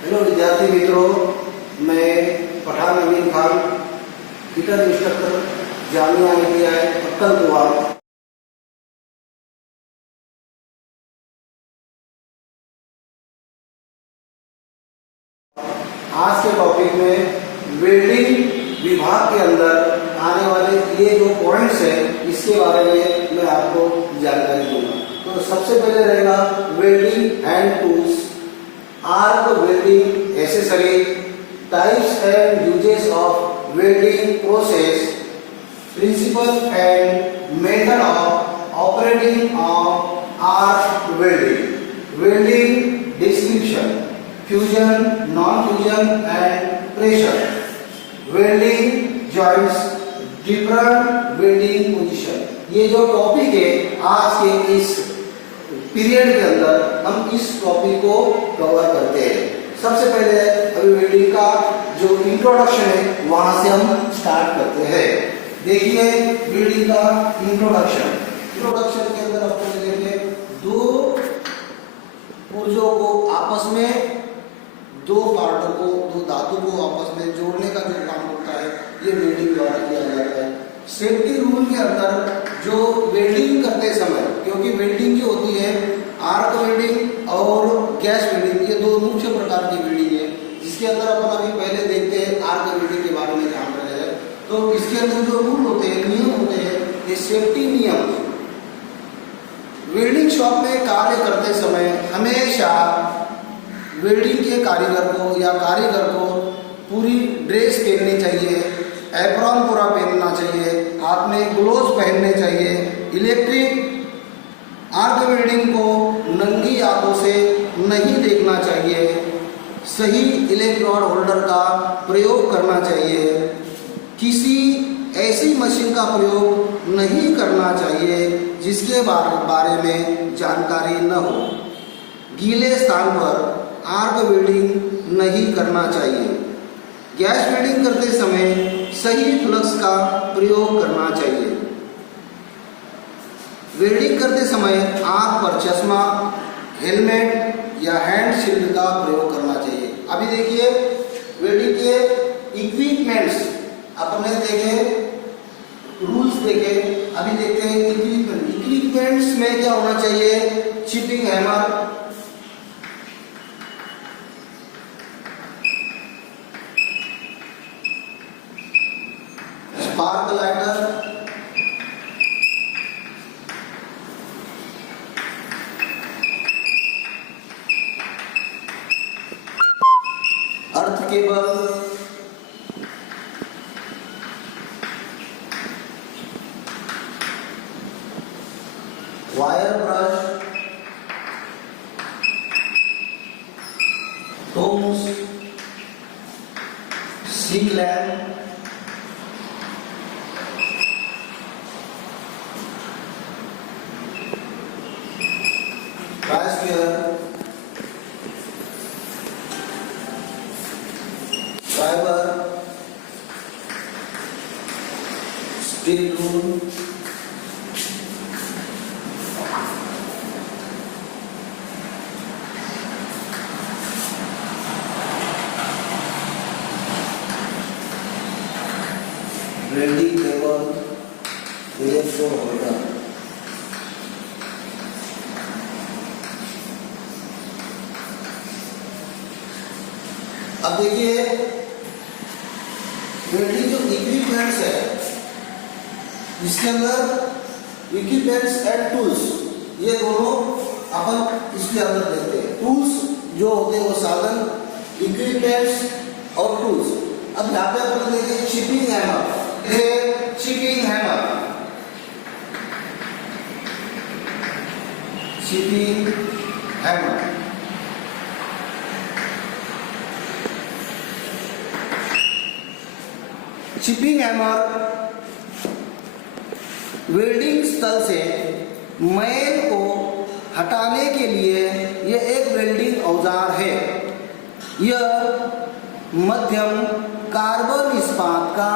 Hello विद्यार्थी मित्रों, मैं Pathan Amin Khan, guitar instructor, Jamia ITI अक्कलकुआ। आज के टॉपिक में वेल्डिंग विभाग के अंदर आने वाले ये जो पॉइंट्स है इसके बारे में मैं आपको जानकारी दूंगा। तो सबसे पहले रहेगा welding hand tools, arc welding accessory, types and uses of welding process, principle and method of operating of arc welding, welding description, fusion, non fusion and pressure, welding joints, different welding position. ये जो topic है आज के इस period के अंदर हम इस टॉपिक को कवर करते हैं। सबसे पहले अभी वेल्डिंग का जो इंट्रोडक्शन है वहां से हम स्टार्ट करते हैं। देखिए वेल्डिंग का इंट्रोडक्शन के अंदर अपन देखेंगे दो पुर्जों को आपस में, दो पार्टों को, दो धातु को आपस में जोड़ने का जो काम होता है ये वेल्डिंग द्वारा किया जाता है। सेफ्टी रूल के अंदर जो वेल्डिंग करते समय, क्योंकि वेल्डिंग जो होती है आर्क वेल्डिंग और गैस वेल्डिंग, ये दो मुख्य प्रकार की वेल्डिंग है, जिसके अंदर अपन अभी पहले देखते हैं आर्क वेल्डिंग के बारे में जान रहे हैं। तो इसके अंदर जो रूल होते हैं, नियम होते हैं, ये सेफ्टी नियम। वेल्डिंग शॉप में कार्य करते समय हमेशा वेल्डिंग के कारीगर को या कारीगर को पूरी ड्रेस पहननी चाहिए, एप्रॉन पूरा पहनना चाहिए, हाथ में ग्लोव्स पहनने चाहिए। इलेक्ट्रिक आर्क वेल्डिंग को नंगी आंखों से नहीं देखना चाहिए, सही इलेक्ट्रोड होल्डर का प्रयोग करना चाहिए, किसी ऐसी मशीन का प्रयोग नहीं करना चाहिए जिसके बारे में जानकारी न हो, गीले स्थान पर आर्क वेल्डिंग नहीं करना चाहिए, गैस वेल्डिंग करते समय सही फ्लक्स का प्रयोग करना चाहिए, वेल्डिंग करते समय आंख पर चश्मा, हेलमेट या हैंड शील्ड का प्रयोग करना चाहिए। अभी देखिए वेल्डिंग के इक्विपमेंट्स अपने देखे, रूल्स देखे, अभी देखते हैं इक्विपमेंट्स में क्या होना चाहिए। Chipping hammer, spark lighter, earth cable, wire brush, tongs, seal lamp, fibre, steel rule, welding table, electrode holder. अब देखिए वेल्डिंग जो इक्विपमेंट्स है इसके अंदर इक्विपमेंट्स एंड टूल्स, ये दोनों अपन इसके अंदर देखते हैं। टूल्स जो होते हैं वो साधन, इक्विपमेंट्स और टूल्स। अब यहाँ पे अपन देखें chipping hammer, chipping hammer, chipping hammer, chipping hammer welding स्थल से मैल को हटाने के लिए यह एक वेल्डिंग औजार है। यह मध्यम कार्बन इस्पात का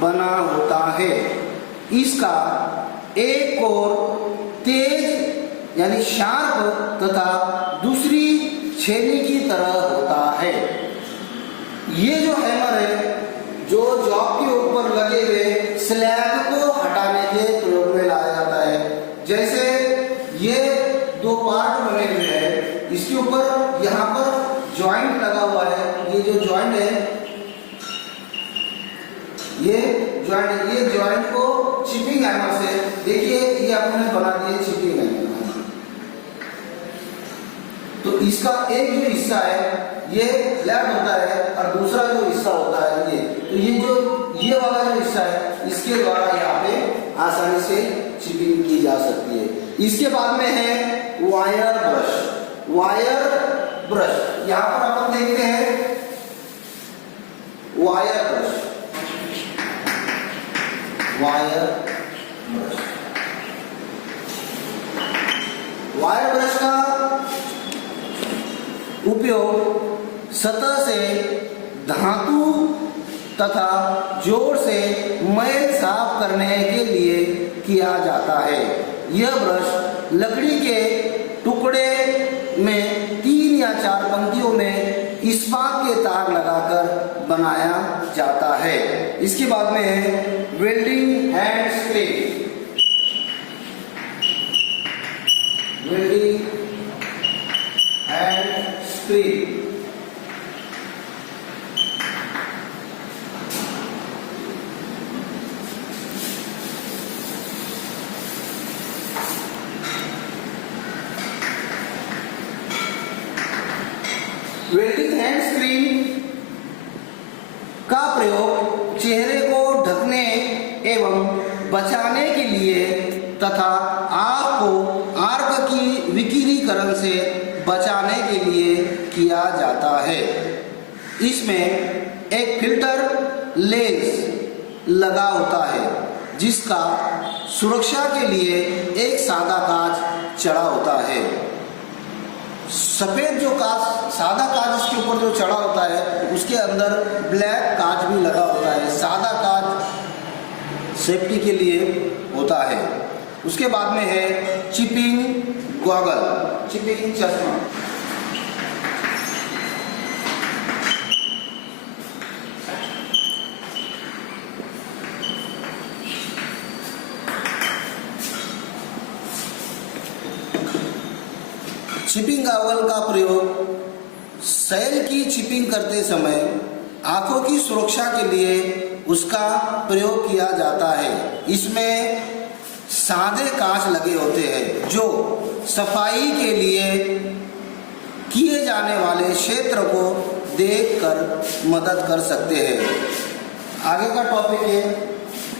बना होता है। इसका एक कोर तेज यानी शार्प तथा दूसरी छेनी की तरह होता है। जॉइंट लगा हुआ है, ये जो जॉइंट है, ये जॉइंट को चिपिंग हैमर से, देखिए ये आपने बना दिए चिपिंग हैमर। तो इसका एक जो हिस्सा है ये फ्लैट होता है और दूसरा जो हिस्सा होता है ये, तो ये वाला जो हिस्सा है इसके द्वारा यहाँ पे आसानी से चिपिंग की जा सकती है। इसके बाद में है वायर ब्रश। यहाँ पर अपन देखते हैं वायर ब्रश का उपयोग सतह से धातु तथा जोड़ से मैल साफ करने के लिए किया जाता है। यह ब्रश लकड़ी के टुकड़े में 3 या 4 पंक्तियों में इस्पात के तार लगाकर बनाया जाता है। इसके बाद में है welding hand screen. Welding hand screen का प्रयोग चेहरे को ढकने एवं बचाने के लिए तथा आँख को आर्क की विकिरीकरण से बचाने के लिए किया जाता है। इसमें एक फिल्टर लेंस लगा होता है जिसका सुरक्षा के लिए एक सादा कांच चढ़ा होता है। सफेद जो कांच, सादा कांच इसके ऊपर जो चढ़ा होता है उसके अंदर ब्लैक कांच भी लगा होता है। सादा कांच सेफ्टी के लिए होता है। उसके बाद में है चिपिंग गॉगल, चिपिंग चश्मा। चिपिंग गॉगल का प्रयोग सेल की चिपिंग करते समय आंखों की सुरक्षा के लिए उसका प्रयोग किया जाता है। इसमें सादे कांच लगे होते हैं जो सफाई के लिए किए जाने वाले क्षेत्र को देखकर मदद कर सकते हैं। आगे का टॉपिक है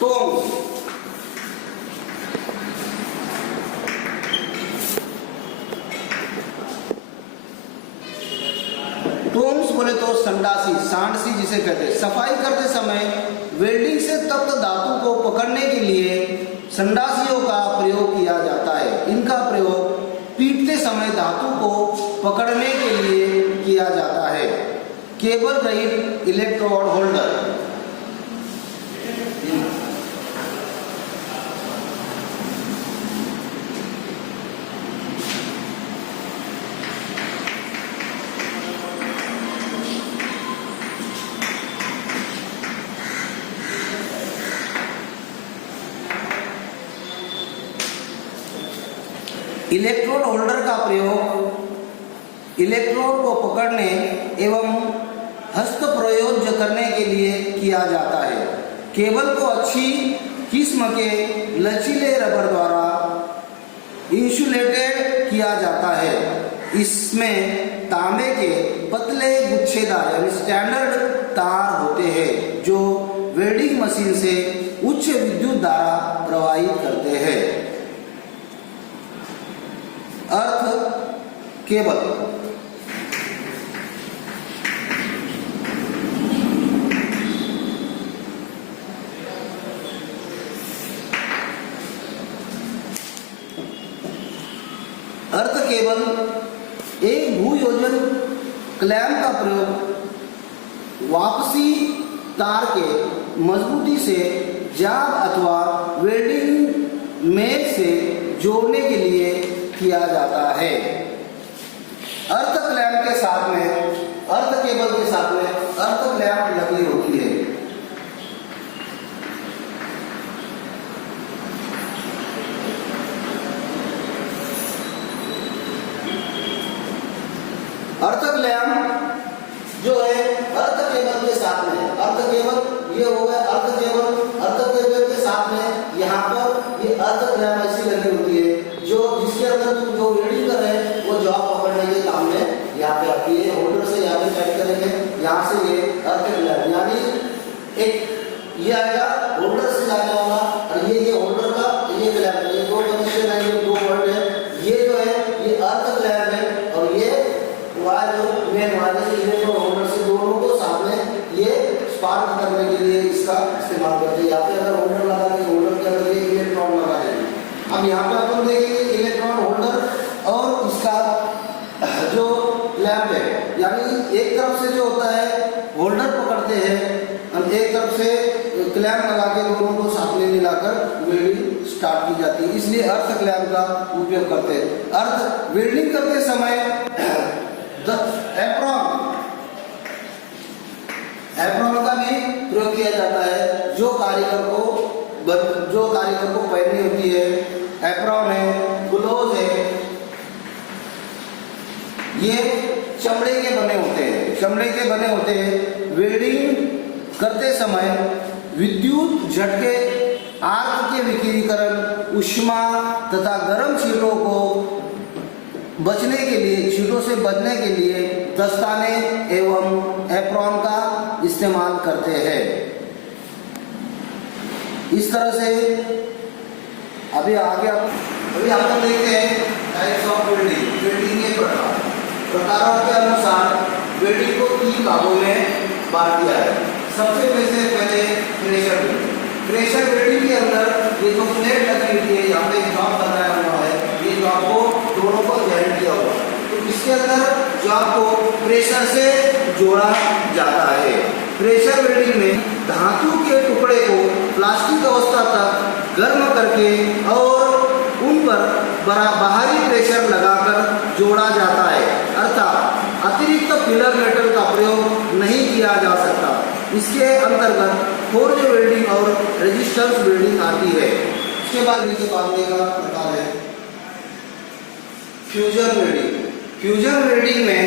टोंग। टोंग्स बोले तो संडासी, सांडसी जिसे कहते हैं। सफाई करते समय वेल्डिंग से तप्त धातु को पकड़ने के लिए संडासियों का प्रयोग किया जाता है। इनका प्रयोग पीटते समय धातु को पकड़ने के लिए किया जाता है। केबल रहित इलेक्ट्रोड होल्डर। इलेक्ट्रोड होल्डर का प्रयोग इलेक्ट्रोड को पकड़ने एवं हस्त प्रयोग करने के लिए किया जाता है। केबल को अच्छी किस्म के लचीले रबर द्वारा इंसुलेटेड किया जाता है। इसमें तांबे के पतले गुच्छेदार यानी स्टैंडर्ड तार होते हैं जो वेल्डिंग मशीन से उच्च विद्युत धारा प्रवाहित करते हैं। अर्थ केबल। अर्थ केबल एक भूयोजन क्लैंप का प्रयोग वापसी तार के मजबूती से जाब अथवा वेल्डिंग मेज से जोड़ने के लिए किया जाता है। अर्थ क्लैंप के साथ में, अर्थ केबल के साथ में अर्थ क्लैंप लगी होती है। अर्थ क्लैंप ये हो गया अर्ध केबल। अर्ध केबल के साथ में यहाँ पर ये अर्ध क्लैंप ऐसी लगी होती है जो जिसके अंदर तुम जो वेल्डिंग कर रहे हैं वो जॉब पकड़ने के काम में यहाँ पे आती है। होल्डर से यहाँ पे टाइट करेंगे, यहाँ से ये अर्ध क्लैंप यानी एक ये आएगा होल्डर से जाने वाला और ये होल्डर का ये क्लैंप, ये दो कनेक्शन है, ये दो पॉइंट है। ये जो है ये अर्ध क्लैंप है और ये वायर जो मेन वायर से इलेक्ट्रोड होल्डर से दोनों को सामने ये स्पार्क करने के लिए इसका इस्तेमाल करते हैं। यहाँ पे अगर होल्डर लगा देंगे, होल्डर के अंदर ये इलेक्ट्रॉन लगा देंगे। अब यहाँ पे अपन देखेंगे इलेक्ट्रॉन होल्डर और इसका जो क्लैंप है, यानी एक तरफ से जो होता है होल्डर पकड़ते हैं और एक तरफ से क्लैंप लगा के दोनों को साथ में मिलाकर वेल्डिंग स्टार्ट की जाती है। इसलिए अर्थ क्लैंप का उपयोग करते हैं। अर्थ वेल्डिंग करते समय एप्रॉन का भी प्रयोग किया जाता है। जो कारीगर को पहननी होती है, एप्रॉन है, ग्लोव्स है, ये चमड़े के बने होते हैं। वेल्डिंग करते समय विद्युत झटके, आर्क के विकिरीकरण, ऊष्मा तथा गर्म शीटों से बचने के लिए दस्ताने एवं एप्रॉन का इस्तेमाल करते हैं। इस तरह से अभी आप देखते हैं टाइप्स ऑफ वेल्डिंग के प्रकारों के अनुसार वेल्डिंग को 3 भागों में बांट दिया है। सबसे पहले प्रेशर वेल्डिंग के अंदर ये जो प्लेट लगी हुई है, यहाँ पे जॉब बनाया हुआ है, ये जॉब को दोनों को जॉइंट किया हुआ है, तो इसके अंदर जॉब को प्रेशर से जोड़ा जाता है। प्रेशर वेल्डिंग में धातु के टुकड़े को प्लास्टिक अवस्था तक गर्म करके और उन पर बाहरी प्रेशर लगाकर जोड़ा जाता है, अर्थात अतिरिक्त फिलर मेटल का प्रयोग नहीं किया जा सकता। इसके अंतर्गत फोर्ज वेल्डिंग और रेजिस्टेंस वेल्डिंग आती है। इसके बाद नीचे बांधने का प्रकार है फ्यूजन वेल्डिंग में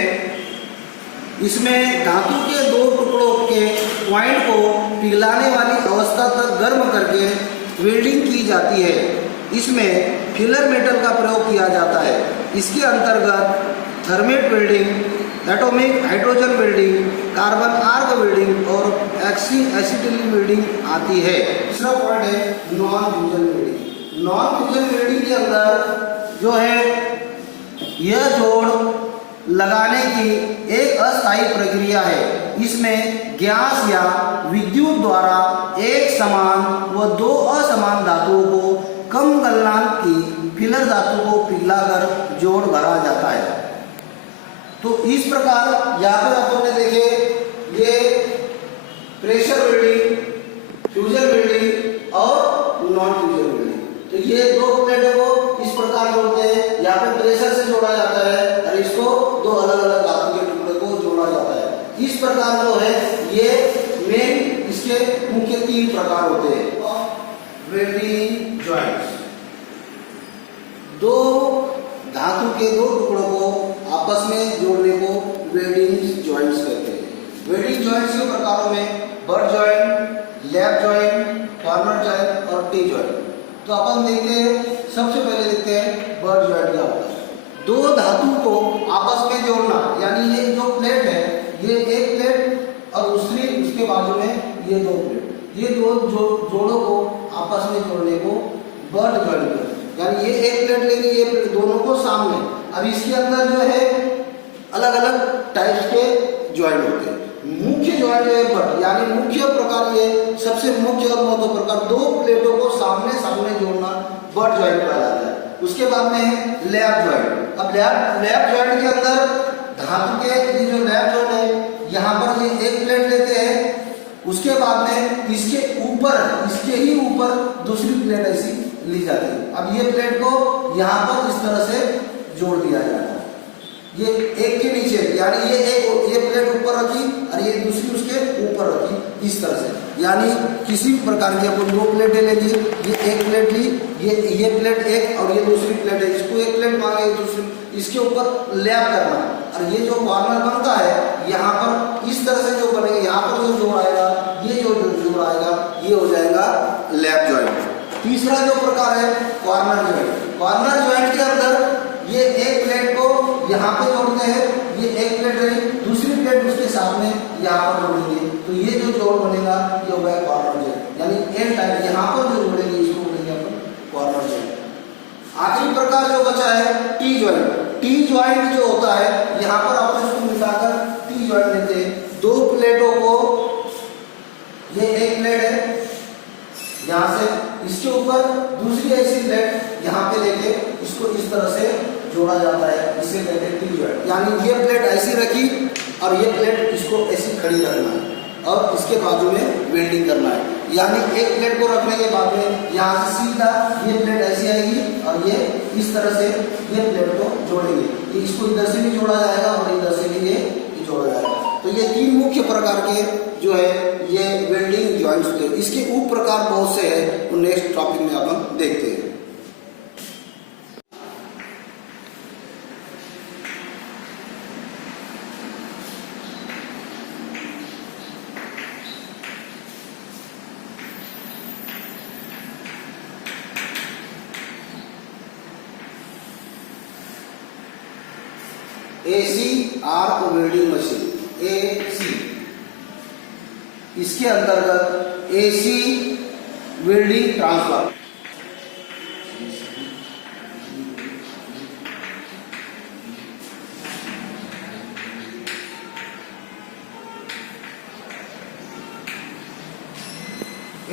इसमें धातु के 2 टुकड़ों के पॉइंट को पिघलाने वाली अवस्था तक गर्म करके वेल्डिंग की जाती है। इसमें फिलर मेटल का प्रयोग किया जाता है। इसके अंतर्गत thermite welding, atomic hydrogen welding, carbon arc welding और एसिटिलीन वेल्डिंग आती है। तीसरा पॉइंट है non fusion welding. Non fusion welding के अंदर जो है यह जोड़ लगाने की एक अस्थायी प्रक्रिया है। इसमें गैस या विद्युत द्वारा एक समान व 2 असमान धातुओं को कम गलनांक की फिलर धातु को पिघलाकर जोड़ भरा जाता है। तो इस प्रकार यहाँ पर अपन ने देखे ये प्रेशर वेल्डिंग, फ्यूजन वेल्डिंग और नॉन फ्यूजन वेल्डिंग। तो ये 2 प्लेटों को इस प्रकार जोड़ते हैं। यहाँ पे प्रेशर से जोड़ा जाता है और इसको 2 अलग-अलग धातु के टुकड़े को जोड़ा जाता है। इस प्रकार जो है ये मेन इसके मुख्य 3 प्रकार होते हैं। वेल्डिंग जॉइंट्स, 2 धातु के 2 टुकड़ों को आपस में जोड़ने को वेल्डिंग जॉइंट्स कहते हैं। वेल्डिंग जॉइंट्स के प्रकारों में butt joint, lap joint, corner joint और टी जॉइंट। तो अपन देखते हैं, सबसे पहले देखते हैं बट जॉइंट क्या होता है। 2 धातु को आपस में जोड़ना, यानी ये जो प्लेट है ये एक प्लेट और दूसरी उसके बाजू में ये 2 प्लेट, ये 2 जोड़ों को आपस में जोड़ने को बट जॉइंट कहते हैं। यानी ये एक प्लेट लेंगे, ये प्लेट दोनों को सामने। अब इसके अंदर जो है अलग अलग टाइप्स के जॉइंट होते हैं। मुख्य जॉइंट है बट, यानी मुख्य प्रकार ये सबसे मुख्य और महत्वपूर्ण प्रकार 2 प्लेटों को सामने सामने जोड़ना बट जॉइंट कहलाता है। उसके बाद में है लैप जॉइंट। अब लैप जॉइंट के अंदर धातु के ये जो लैप जॉइंट है यहाँ पर ये एक प्लेट लेते हैं, उसके बाद में इसके ही ऊपर दूसरी प्लेट ऐसी ली जाती है। अब ये प्लेट को यहाँ पर इस तरह से जोड़ दिया जाता है, ये एक के नीचे, यानी ये प्लेट ऊपर रखी और ये दूसरी उसके ऊपर रखी, इस तरह से। यानी किसी प्रकार की अपन 2 प्लेटें लेंगे, ये एक प्लेट ली, ये प्लेट एक और ये दूसरी प्लेट है, इसको एक प्लेट मांगे दूसरी, इसके ऊपर लैप करना। और ये जो कॉर्नर बनता है यहाँ पर इस तरह से जो बनेगा, यहाँ पर जो जोड़ आएगा, ये जो जोड़ साथ में यहाँ पर जोड़ेंगे तो ये जो जोड़ बनेगा ये होगा कॉर्नर जॉइंट, यानी एल टाइप यहाँ पर जो जोड़ेंगे इसको बोलेंगे अपन कॉर्नर जॉइंट। आखिरी प्रकार जो बचा है टी जॉइंट। टी जॉइंट जो होता है यहाँ पर आप इसको मिलाकर टी जॉइंट लेते हैं। दो प्लेटों को, ये एक प्लेट है यहाँ से, इसके ऊपर दूसरी ऐसी प्लेट यहाँ पे लेके इसको इस तरह से जोड़ा जाता है, इसे कहते हैं टी जॉइंट। यानी ये प्लेट ऐसी रखी और ये प्लेट इसको ऐसी खड़ी रखना है और इसके बाजू में वेल्डिंग करना है। यानी एक प्लेट को रखने के बाद में यहाँ से सीधा ये प्लेट ऐसी आएगी और ये इस तरह से ये प्लेट को जोड़ेंगे। इसको इधर से भी जोड़ा जाएगा और इधर से भी ये जोड़ा जाएगा। तो ये तीन मुख्य प्रकार के जो है ये वेल्डिंग जॉइंट्स होते हैं। इसके उप प्रकार बहुत से हैं, वो नेक्स्ट टॉपिक में अपन देखते हैं। AC arc welding machine, AC, इसके अंतर्गत AC welding transfer,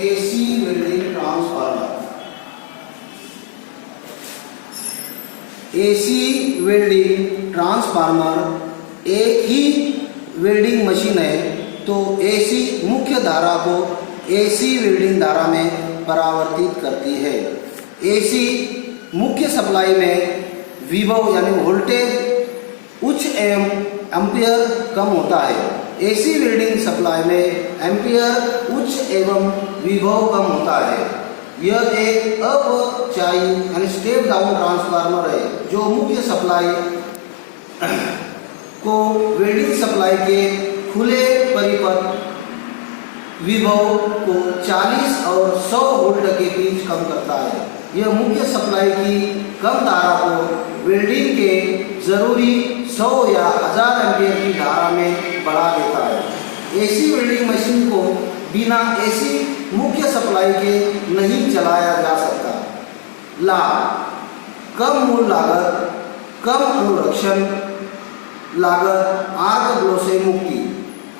AC welding transformer, AC welding transformer एक ही वेल्डिंग मशीन है, तो एसी मुख्य धारा को एसी वेल्डिंग धारा में परावर्तित करती है। एसी मुख्य सप्लाई में विभव यानी वोल्टेज उच्च एवं एम्पियर कम होता है। एसी वेल्डिंग सप्लाई में एम्पियर उच्च एवं विभव कम होता है। यह एक अपचाई यानी स्टेप डाउन ट्रांसफार्मर है जो मुख्य सप्लाई को वेल्डिंग सप्लाई के खुले परिपथ विभव को 40 और 100 वोल्ट के बीच कम करता है। यह मुख्य सप्लाई की कम धारा को वेल्डिंग के जरूरी 100 या 1000 एम्पियर की धारा में बढ़ा देता है। एसी वेल्डिंग मशीन को बिना एसी मुख्य सप्लाई के नहीं चलाया जा सकता। लाभ: कम मूल लागत, कम अनुरक्षण लागत, आर्क ब्लो से मुक्ति।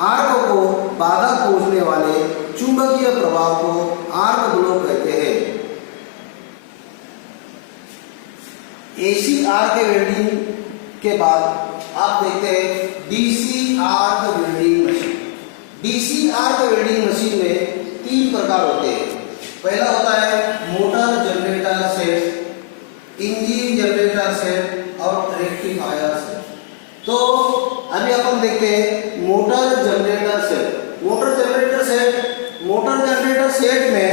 आर्क को बाधा पहुंचने वाले चुंबकीय प्रभाव को आर्क ब्लो कहते हैं। एसी आर्क वेल्डिंग के बाद आप देखते हैं DC arc welding machine. DC arc welding machine में 3 प्रकार होते हैं। पहला होता है motor generator set, engine generator set और रेक्टिफायर सेट। तो अभी अपन देखते हैं motor generator set. Motor generator set में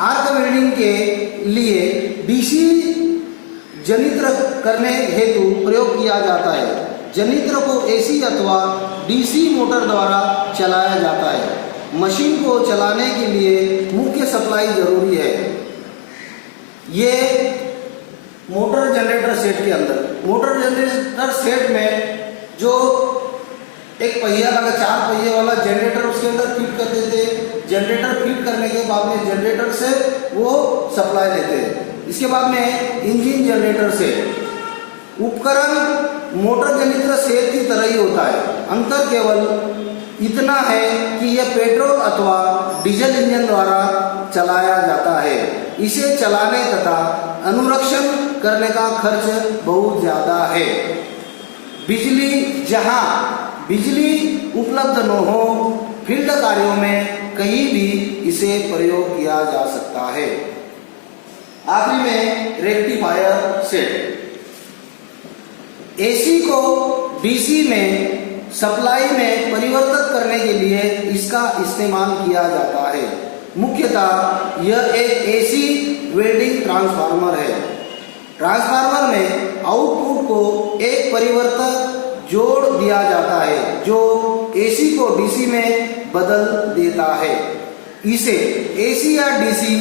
आर्क वेल्डिंग के लिए डीसी जनित्र करने हेतु प्रयोग किया जाता है। जनित्र को एसी अथवा डीसी मोटर द्वारा चलाया जाता है। मशीन को चलाने के लिए मुख्य सप्लाई जरूरी है। ये मोटर जनरेटर सेट के अंदर, मोटर जनरेटर सेट में जो एक पहिया लगा 4 पहिए वाला जनरेटर उसके अंदर फिट कर देते हैं। जनरेटर फिट करने के बाद में जनरेटर से वो सप्लाई लेते हैं। इसके बाद में इंजन जनरेटर सेट। उपकरण मोटर जनरेटर सेट की तरह ही होता है। अंतर केवल इतना है कि यह पेट्रोल अथवा डीजल इंजन द्वारा चलाया जाता है। इसे चलाने तथा अनुरक्षण करने का खर्च बहुत ज़्यादा है। जहां बिजली उपलब्ध न हो, फील्ड कार्यों में कहीं भी इसे प्रयोग किया जा सकता है। आखिरी में रेक्टिफायर सेट। एसी को डीसी में सप्लाई में परिवर्तित करने के लिए इसका इस्तेमाल किया जाता है। मुख्यतः यह एक एसी वेल्डिंग ट्रांसफार्मर है। ट्रांसफार्मर में आउटपुट को एक परिवर्तक जोड़ दिया जाता है जो एसी को डीसी में बदल देता है। इसे एसी या डीसी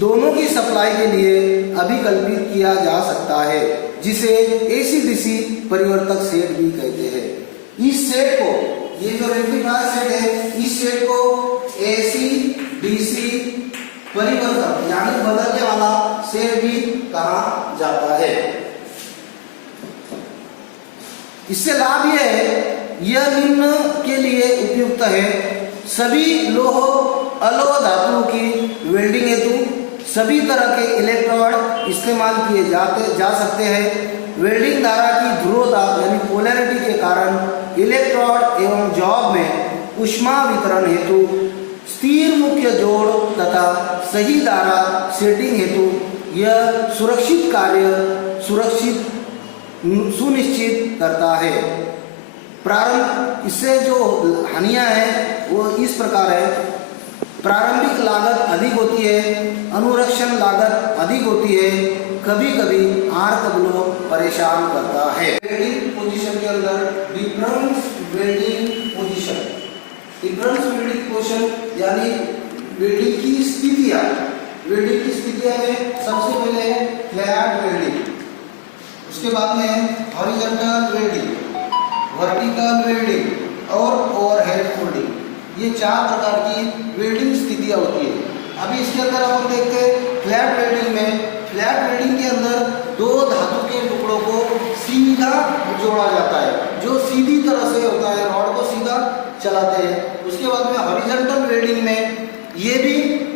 दोनों की सप्लाई के लिए अभिकल्पित किया जा सकता है, जिसे एसी डीसी परिवर्तक सेट भी कहते हैं। इस सेट को, ये जो रेक्टिफायर सेट है, इस सेट को एसी डीसी परिवर्तक यानी बदलने वाला सेट भी कहा जाता है। इससे लाभ यह है, यह निम्न के लिए उपयुक्त है। सभी लौह अलौह धातुओं की वेल्डिंग हेतु सभी तरह के इलेक्ट्रोड इस्तेमाल किए जा सकते हैं। वेल्डिंग धारा की ध्रुवता यानी पोलैरिटी के कारण इलेक्ट्रोड एवं जॉब में ऊष्मा वितरण हेतु स्थिर मुख्य जोड़ तथा सही धारा सेटिंग हेतु यह सुरक्षित कार्य सुनिश्चित करता है। प्रारंभ इससे जो हानियां हैं वो इस प्रकार है। प्रारंभिक लागत अधिक होती है, अनुरक्षण लागत अधिक होती है, कभी कभी आर्क ब्लो परेशान करता है। वेल्डिंग पोजीशन के अंदर difference welding position, difference welding position यानी वेल्डिंग की स्थितियां। वेल्डिंग की स्थितियां में सबसे पहले है फ्लैट वेल्डिंग, उसके बाद में है हॉरिजॉन्टल वेल्डिंग, वर्टिकल वेल्डिंग और ओवरहेड फोल्डिंग। ये 4 प्रकार की वेल्डिंग स्थितियां होती है। अभी इसके अंदर हम देखते हैं फ्लैट वेल्डिंग में, फ्लैट वेल्डिंग के अंदर 2 धातु के टुकड़ों को सीधा जोड़ा जाता है, जो सीधी तरह से होता है, रॉड को सीधा चलाते हैं। उसके बाद में हॉरिजॉन्टल वेल्डिंग में ये भी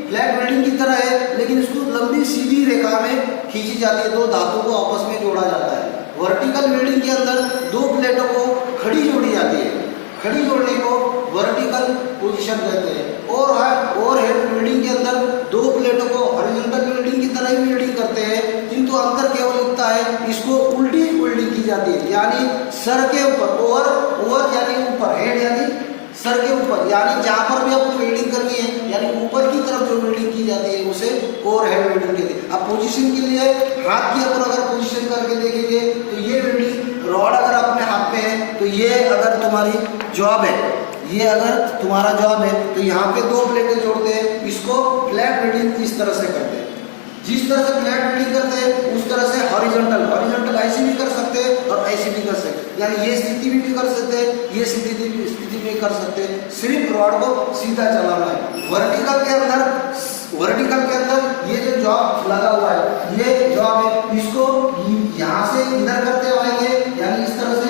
फ्लैट वेल्डिंग की तरह है, लेकिन इसको लंबी सीधी रेखा में खींची जाती है, 2 धातु को आपस में जोड़ा जाता है। वर्टिकल वेल्डिंग के अंदर 2 प्लेटों को खड़ी जोड़ी जाती है, खड़ी जोड़ने को वर्टिकल पोजीशन कहते हैं। और ओवरहेड वेल्डिंग के अंदर 2 प्लेटों को हॉरिजॉन्टल वेल्डिंग की तरह ही वेल्डिंग करते हैं, किंतु अंतर केवल इतना है, इसको उल्टी वेल्डिंग की जाती है, यानी सर के ऊपर। ओवर यानी ऊपर, हेड यानी सर के ऊपर, यानी जहां पर भी आपको वेल्डिंग करनी है यानी ऊपर की तरफ जो वेल्डिंग की जाती है उसे ओवरहेड वेल्डिंग कहते हैं। अब पोजीशन के लिए हाथ के ऊपर अगर पोजीशन करके देखेंगे तो ये वेल्डिंग रॉड अगर अपने हाथ में है तो ये अगर तुम्हारी जॉब है, ये अगर तुम्हारा जॉब है तो यहाँ पे 2 प्लेटें जोड़ते हैं, इसको फ्लैट वेल्डिंग इस तरह से करते हैं। जिस तरह से फ्लैट वेल्डिंग करते हैं उस तरह से हॉरिजॉन्टल ऐसे भी कर सकते हैं और ऐसे भी कर सकते हैं, यानी ये स्थिति भी कर सकते हैं, ये स्थिति भी कर सकते हैं, सिर्फ रॉड को सीधा चलाना है। वर्टिकल के अंदर ये जो जॉब लगा हुआ है, ये जॉब है, इसको यहाँ से इधर करते आएंगे, यानी इस तरह से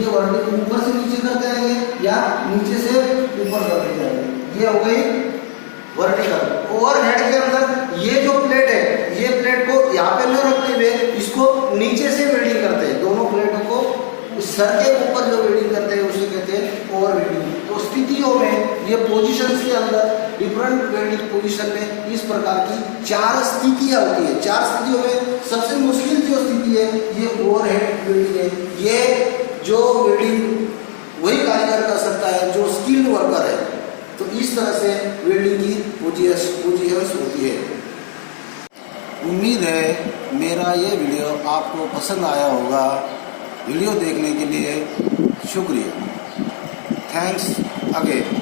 ये वर्टिकल ऊपर से नीचे करते आएंगे या नीचे से ऊपर करते जाएंगे, ये हो गई वर्टिकल। ओवरहेड के अंदर ये जो प्लेट है, ये प्लेट को यहाँ पे न रखते हुए इसको नीचे से वेल्डिंग करते हैं, दोनों प्लेटों को सर के ऊपर जो वेल्डिंग करते हैं उसे कहते हैं ओवर वेल्डिंग। तो स्थितियों में ये पोजीशंस के अंदर डिफरेंट वेल्डिंग पोजीशन में इस प्रकार की 4 स्थितियां होती है। 4 स्थितियों में सबसे मुश्किल जो स्थिति है ये ओवरहेड वेल्डिंग है। ये जो वेल्डिंग वही कारीगर कर सकता है जो स्किल्ड वर्कर है। तो इस तरह से वेल्डिंग की पोजीशंस होती है। उम्मीद है मेरा ये वीडियो आपको पसंद आया होगा। वीडियो देखने के लिए शुक्रिया। Thanks again.